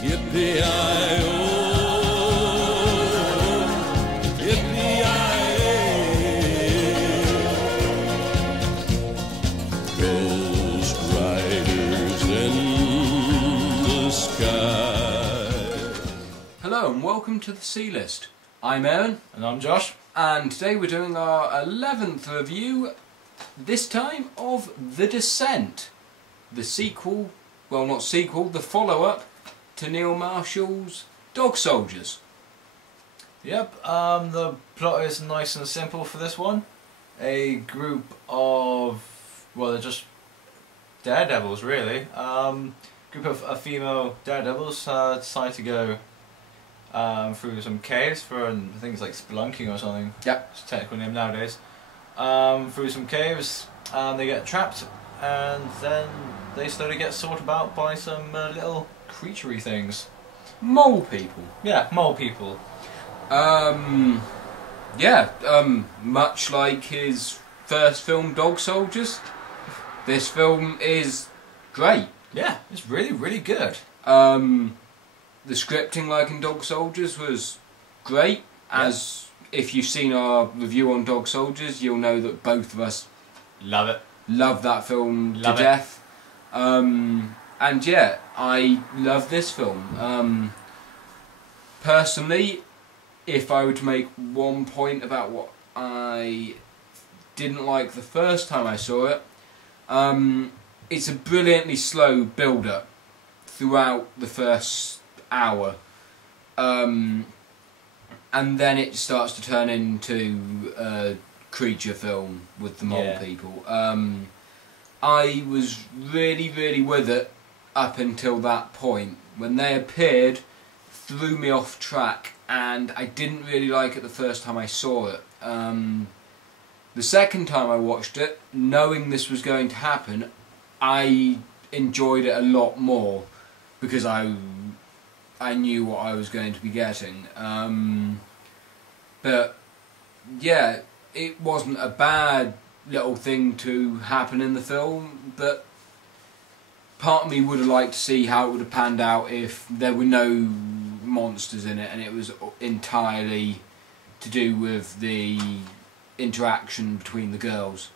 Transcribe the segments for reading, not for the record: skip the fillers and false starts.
Yippee-i-oh, yippee-i-ay. Ghost riders in the sky. Hello and welcome to the C List. I'm Aaron. And I'm Josh. And today we're doing our 11th review, this time of The Descent. The sequel, well not sequel, the follow-up to Neil Marshall's Dog Soldiers. Yep, the plot is nice and simple for this one. A group of, well, they're just daredevils really. Group of female daredevils decide to go through some caves for, I think it's like spelunking or something. Yep. It's a technical name nowadays. Through some caves, they get trapped, and then they slowly get sorted about by some little creaturey things. Mole people. Yeah, mole people. Much like his first film, Dog Soldiers, this film is great. Yeah, it's really, really good. The scripting, like in Dog Soldiers, was great. As if you've seen our review on Dog Soldiers, you'll know that both of us Love it. love that film Love to it. death. And yeah, I love this film. Personally, if I were to make one point about what I didn't like the first time I saw it, it's a brilliantly slow build-up throughout the first hour. And then it starts to turn into a creature film with the mole people. I was really, really with it up until that point. When they appeared, threw me off track, and I didn't really like it the first time I saw it. The second time I watched it, knowing this was going to happen, I enjoyed it a lot more because I knew what I was going to be getting. But yeah, it wasn't a bad little thing to happen in the film, but part of me would have liked to see how it would have panned out if there were no monsters in it and it was entirely to do with the interaction between the girls.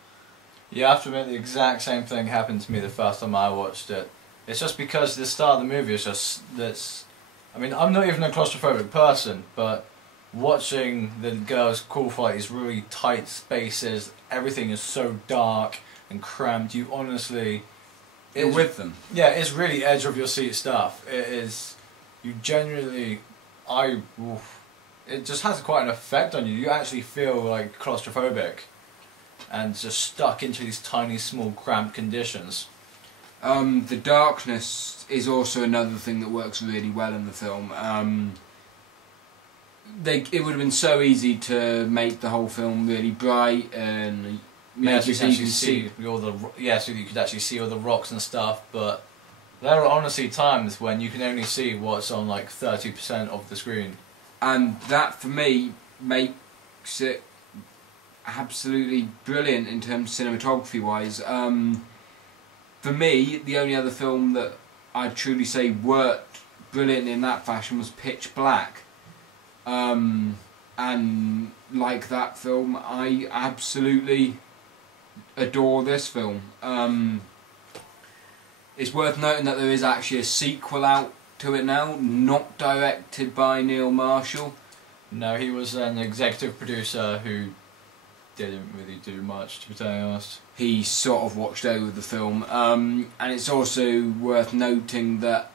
You have to admit the exact same thing happened to me the first time I watched it. It's just because the start of the movie is just this. I mean, I'm not even a claustrophobic person, but watching the girls cool fight these really tight spaces, everything is so dark and cramped. You honestly, You're with them. Yeah, it's really edge of your seat stuff. It is. You genuinely, it just has quite an effect on you. You actually feel like claustrophobic and just stuck into these tiny, small, cramped conditions. The darkness is also another thing that works really well in the film. It would have been so easy to make the whole film really bright and make so it you easy can to see. all the so you could actually see all the rocks and stuff. But there are honestly times when you can only see what's on like 30% of the screen. And that, for me, makes it absolutely brilliant in terms of cinematography-wise. For me, the only other film that I'd truly say worked brilliantly in that fashion was Pitch Black. And like that film, I absolutely adore this film. It's worth noting that there is actually a sequel out to it now, not directed by Neil Marshall. No, he was an executive producer who didn't really do much, to be totally honest. He sort of watched over the film, and it's also worth noting that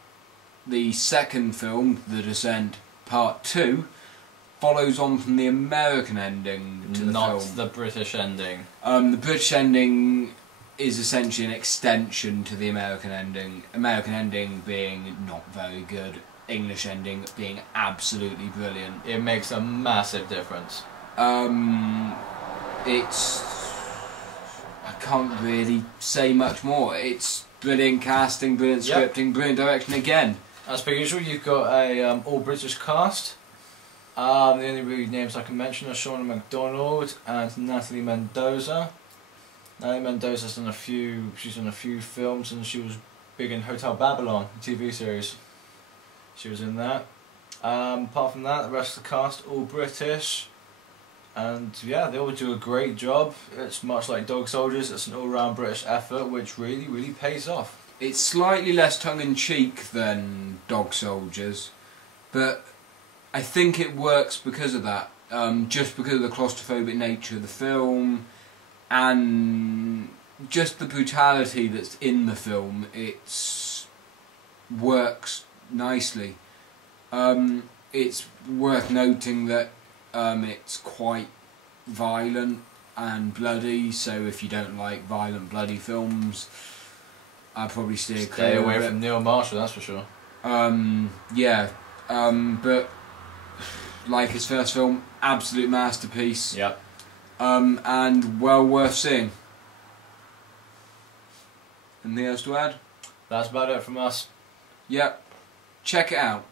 the second film, The Descent Part 2, follows on from the American ending to the film. Not the British ending. The British ending is essentially an extension to the American ending. American ending being not very good, English ending being absolutely brilliant. It makes a massive difference. I can't really say much more. It's brilliant casting, brilliant scripting, brilliant direction again. As per usual, you've got a all British cast. The only really names I can mention are Shauna MacDonald and Natalie Mendoza. Natalie Mendoza's done a few. She's done a few films, and she was big in Hotel Babylon TV series. She was in that. Apart from that, the rest of the cast all British, and yeah, they all do a great job. It's much like Dog Soldiers. It's an all-round British effort, which really pays off. It's slightly less tongue-in-cheek than Dog Soldiers, but I think it works because of that. Just because of the claustrophobic nature of the film, and just the brutality that's in the film. It works nicely. It's worth noting that it's quite violent and bloody, so if you don't like violent, bloody films, I'd probably Stay away from Neil Marshall, that's for sure. Yeah, but like his first film, absolute masterpiece. Yep. And well worth seeing. Anything else to add? That's about it from us. Yep. Check it out.